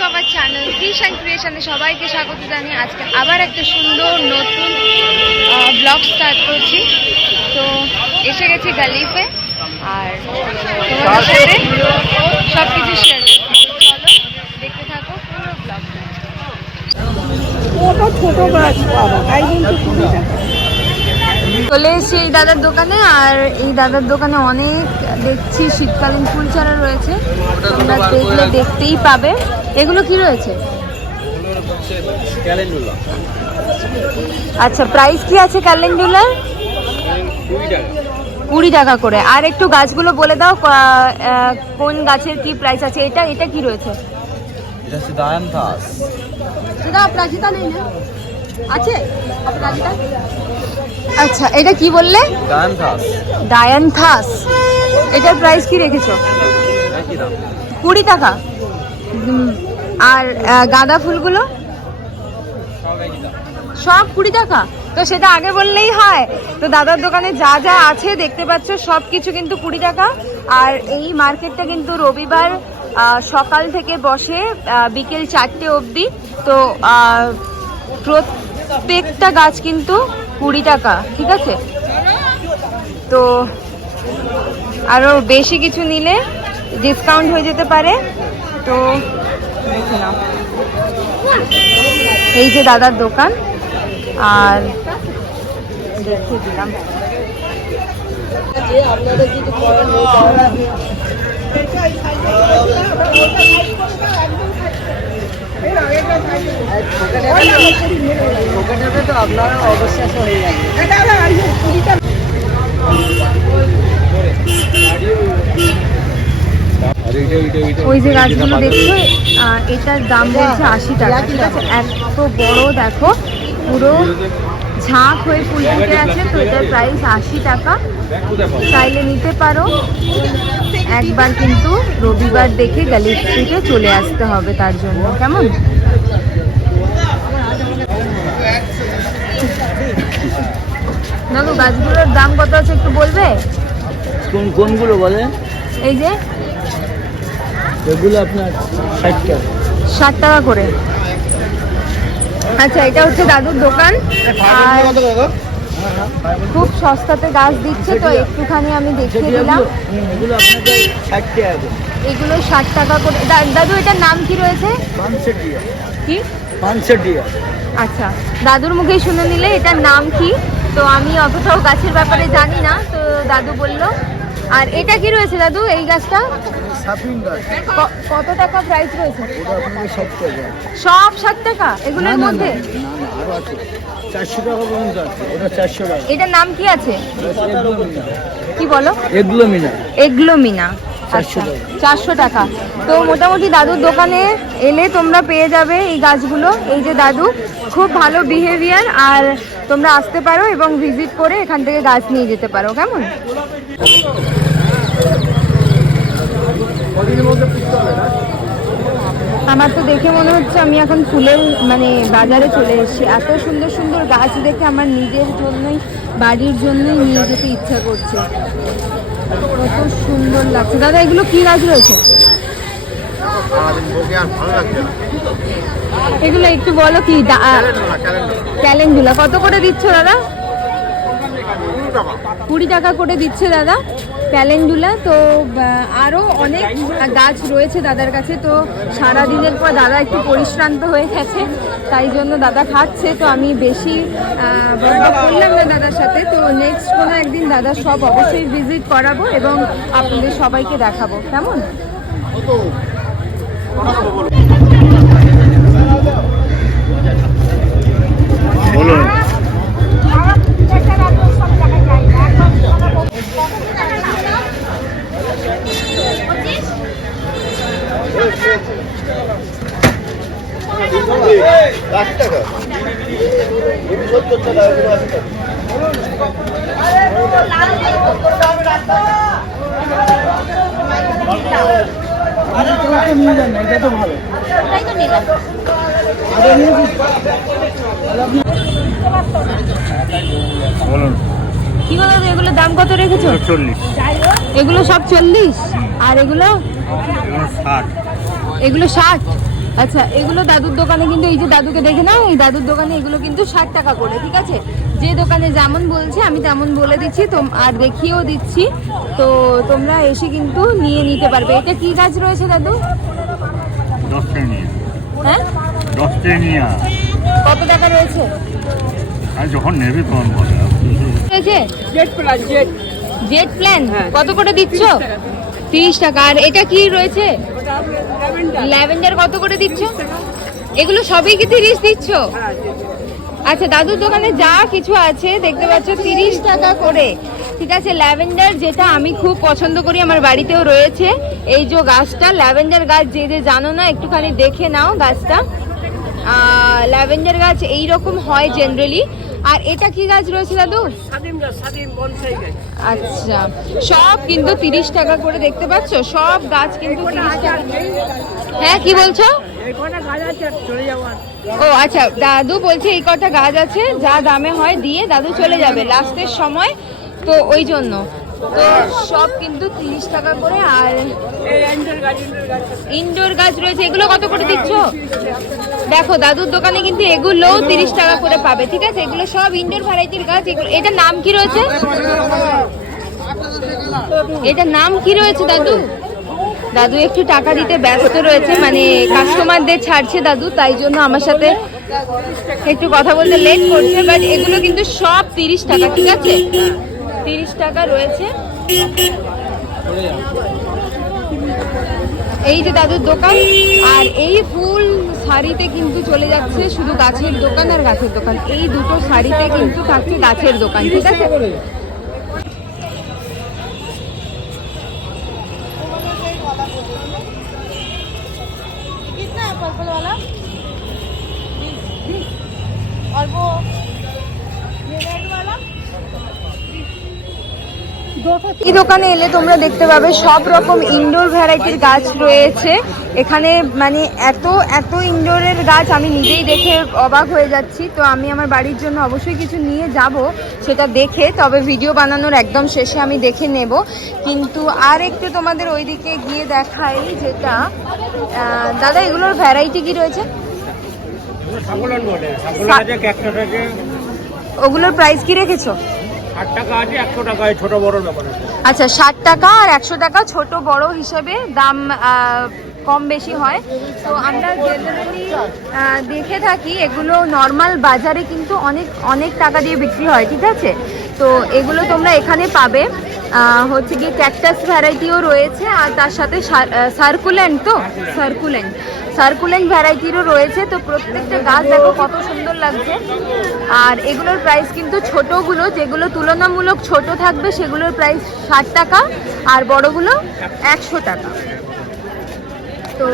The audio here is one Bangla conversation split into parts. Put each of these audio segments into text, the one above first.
টু আওয়ার চ্যানেল কৃষান ক্রিয়েশনে সবাইকে স্বাগত জানিয়ে আজকে আবার একটা সুন্দর নতুন ব্লগ স্টার্ট করছি। তো এসে গেছি গালিফে আর তোমাদের সাথে সব কিছু শেয়ার করছি। চলো দেখতে থাকো পুরো ব্লগটা। চলে এসেছি এই দাদার দোকানে, আর এই দাদার দোকানে অনেক দেখছি শীতকালীন ফুল চারা রয়েছে, তোমরা দেখলে দেখতেই পাবে। এগুলো কি রয়েছে? আচ্ছা, প্রাইস কি আছে ক্যালেন্ডুলার? 20 টাকা করে। আর একটু গাছগুলো বলে দাও, কোন গাছের কি প্রাইস আছে? এটা এটা কি রয়েছে? এটা হচ্ছে ডায়ান্থাস। সেটা অপরাজিতা নেই না আছে? অপরাজিতা। আচ্ছা, এটা কি বললে? ডায়ান্থাস। ডায়ান্থাস। এটার প্রাইস কি রেখেছো? 20 টাকা। আর গাঁদা ফুলগুলো সব 20 টাকা। তো সেটা আগে বললেই হয়। তো দাদার দোকানে যা যা আছে দেখতে পাচ্ছ সব কিছু কিন্তু 20 টাকা। আর এই মার্কেটটা কিন্তু রবিবার সকাল থেকে বসে বিকেল 4টে অবধি। তো প্রত্যেকটা গাছ কিন্তু 20 টাকা, ঠিক আছে? তো আরো বেশি কিছু নিলে ডিসকাউন্ট হয়ে যেতে পারে। তো দেখে নাও, এই যে দাদার দোকান, আর দেখিয়ে দিলাম। আপনারা অবশ্যই হয়ে যাবে। ওই যে গাছগুলো দেখছো, এটার দাম বলছে 80 টাকা, ঠিক আছে? এত বড় দেখো, পুরো ঝাঁক হয়ে ফুল ফুটে আছে। তো এটার প্রাইস 80 টাকা। চাইলে নিতে পারো। একবার কিন্তু রবিবার দেখে গ্যালারিতে চলে আসতে হবে তার জন্য, কেমন? দেখো গাছগুলোর দাম কত আছে একটু বলবে? কোনগুলো বলে? এই যে এগুলো আপনার 60 টাকা করে। আচ্ছা, এটা হচ্ছে দাদুর দোকান, আর খুব সস্তাতে গাছ দিচ্ছে। তো একটুখানি আমি দেখিয়ে দিলাম। এগুলো 60 টাকা করে। দাদু এটার নাম কি রয়েছে? কি? আচ্ছা, দাদুর মুখেই শুনে নিলে এটার নাম কি। তো আমি অতটাও গাছের ব্যাপারে জানি না, তো দাদু বললো। আর এটা কি রয়েছে দাদু, এই গাছটা? কত টাকা প্রাইস রয়েছে? সব 60 টাকা এগুলোর মধ্যে? 400 টাকা পর্যন্ত আছে। ওটা 400 টাকা। এটার নাম কি আছে? কি বলো? এগলোমিনা। আচ্ছা, 400 টাকা। তো মোটামুটি দাদুর দোকানে এলে তোমরা পেয়ে যাবে এই গাছগুলো। এই যে দাদু, খুব ভালো বিহেভিয়ার। আর তোমরা আসতে পারো এবং ভিজিট করে এখান থেকে গাছ নিয়ে যেতে পারো, কেমন? আমার তো দেখে মনে হচ্ছে আমি এখন ফুলের বাজারে চলে এসেছি। এত সুন্দর সুন্দর গাছ দেখে আমার নিজের জন্যই, বাড়ির জন্যই নিয়ে যেতে ইচ্ছা করছে। কত সুন্দর লাগছে। দাদা এগুলো কি গাছ রয়েছে? এগুলো একটু বলো কি? ক্যালেন্ডুলা। কত করে দিচ্ছ দাদা? 20 টাকা করে দিচ্ছে দাদা ক্যালেন্ডুলা। তো আরও অনেক গাছ রয়েছে দাদার কাছে। তো সারাদিনের পর দাদা একটু পরিশ্রান্ত হয়ে গেছে, তাই জন্য দাদা খাচ্ছে। তো আমি বেশি বকবক করলাম না দাদার সাথে। তো নেক্সট কোনো একদিন দাদার সব অবশ্যই ভিজিট করাবো এবং আপনাদের সবাইকে দেখাবো, কেমন? বলুন। কি বলো, এগুলোর দাম কত রেখেছো? 40। এগুলো সব 40? আর এগুলো? এগুলো 60। এগুলো 60। আচ্ছা, এগুলো দাদুর দোকানে কিন্তু, এই যে দাদুকে দেখে নাও, এই দাদুর দোকানে এগুলো কিন্তু 60 টাকা করে, ঠিক আছে? যে দোকানে যেমন বলছে আমি তেমন বলে দিচ্ছি আর দেখিয়েও দিচ্ছি, তো তোমরা এসে কিন্তু নিয়ে নিতে পারবে। এটা কি গাছ রয়েছে দাদু? হ্যাঁ, কত টাকা রয়েছে? যখন নেবে তখন বলে। জেট প্ল্যান কত করে দিচ্ছ? 30 টাকা। আর এটা কি রয়েছে? ল্যাভেন্ডার কত করে দিচ্ছ? এগুলো সবই কি 30 দিচ্ছ? আচ্ছা, দাদুর দোকানে যা কিছু আছে দেখতে পাচ্ছ 30 টাকা করে, ঠিক আছে? ল্যাভেন্ডার যেটা আমি খুব পছন্দ করি, আমার বাড়িতেও রয়েছে এই যে গাছটা, ল্যাভেন্ডার গাছ। যে যে জানো না একটুখানি দেখে নাও গাছটা। ল্যাভেন্ডার গাছ এইরকম হয় জেনারেলি। আর এটা কি গাছ রয়েছে দাদু? আচ্ছা, সব কিন্তু 30 টাকা করে, দেখতে পাচ্ছ সব গাছ কিন্তু 30 টাকা। হ্যাঁ, কি বলছো? ও আচ্ছা, দাদু বলছে এই কটা গাছ আছে, যা দামে হয় দিয়ে দাদু চলে যাবে লাস্টের সময়, তো ওই জন্য তো সব কিন্তু 30 টাকা করে। আর ইনডোর গাছ রয়েছে, এগুলো কত করে দিচ্ছ? দেখো দাদুর দোকানে কিন্তু এগুলোও 30 টাকা করে পাবে, ঠিক আছে? এগুলো সব ইনডোর ভ্যারাইটির গাছ। এটার নাম কি রয়েছে? এটার নাম কি রয়েছে দাদু? দাদু একটু টাকা দিতে ব্যস্ত রয়েছে, মানে কাস্টমারদের ছাড়ছে দাদু, তাই জন্য আমার সাথে একটু কথা বলতে লেট করছে। বাট এগুলো কিন্তু সব 30 টাকা, ঠিক আছে? 30 টাকা রয়েছে। এই যে দাদুর দোকান, আর এই ফুল শাড়িতে কিন্তু চলে যাচ্ছে শুধু গাছের দোকান আর গাছের দোকান, এই দুটো শাড়িতে কিন্তু থাকছে গাছের দোকান, ঠিক আছে? এই দোকানে এলে তোমরা দেখতে পাবে সব রকম ইনডোর ভ্যারাইটির গাছ রয়েছে এখানে, মানে এত এত ইনডোরের গাছ আমি নিজেই দেখে অবাক হয়ে যাচ্ছি। তো আমি আমার বাড়ির জন্য অবশ্যই কিছু নিয়ে যাব, সেটা দেখে তবে ভিডিও বানানোর একদম শেষে আমি দেখে নেব। কিন্তু আর একটু তোমাদের ওইদিকে গিয়ে দেখাই, যেটা দাদা এগুলোর ভ্যারাইটি কি রয়েছে? ওগুলোর প্রাইস কি রেখেছো? 60 টাকা আছে, 100 টাকা, ছোট বড় ব্যাপার আছে। আচ্ছা, 60 টাকা আর 100 টাকা ছোট বড় হিসেবে দাম কম বেশি হয়। তো আমরা জেনারেলি দেখে থাকি এগুলো নর্মাল বাজারে কিন্তু অনেক অনেক টাকা দিয়ে বিক্রি হয়, ঠিক আছে? তো এগুলো তোমরা এখানে পাবে। হচ্ছে গিয়ে ক্যাকটাস ভ্যারাইটিও রয়েছে, আর তার সাথে সার্কুলেন্ট, তো সার্কুলেন্ট ভ্যারাইটিরও রয়েছে। তো প্রত্যেকটা গাছ দেখো কত সুন্দর লাগছে। আর এগুলোর প্রাইস কিন্তু ছোটগুলো, যেগুলো তুলনামূলক ছোট থাকবে সেগুলোর প্রাইস 60 টাকা, আর বড়গুলো 100 টাকা। তো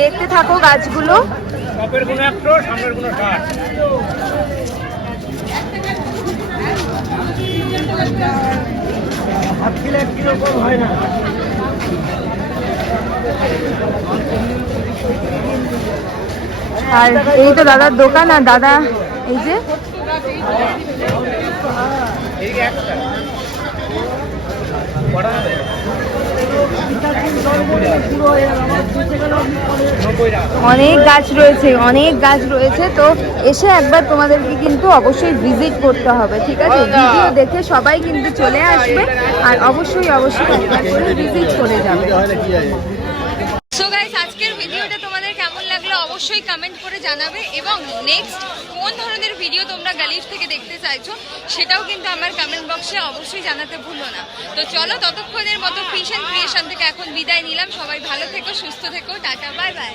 দেখতে থাকো গাছগুলো। টপের গুলো 100, সামনের গুলো 60। হাত কিলো 1 কিলো কম হয় না। আর এই তো দাদার দোকান, আর দাদা এই যে অনেক গাছ রয়েছে, অনেক গাছ রয়েছে। তো এসে একবার তোমাদেরকে কিন্তু অবশ্যই ভিজিট করতে হবে, ঠিক আছে? ভিডিও দেখে সবাই কিন্তু চলে আসবে, আর অবশ্যই অবশ্যই একবার করে ভিজিট করে যাবে। সো গাইস, আজকের ভিডিওটা তোমাদের কেমন লাগলো অবশ্যই কমেন্ট করে জানাবে, এবং নেক্সট কোন ধরনের ভিডিও তোমরা গ্যালিফ থেকে দেখতে চাইছো সেটাও কিন্তু আমার কমেন্ট বক্সে অবশ্যই জানাতে ভুলো না। তো চলো, ততক্ষণের মতো ফিশ অ্যান্ড ক্রিয়েশন থেকে এখন বিদায় নিলাম। সবাই ভালো থেকো, সুস্থ থেকো, টাটা, বাই বাই।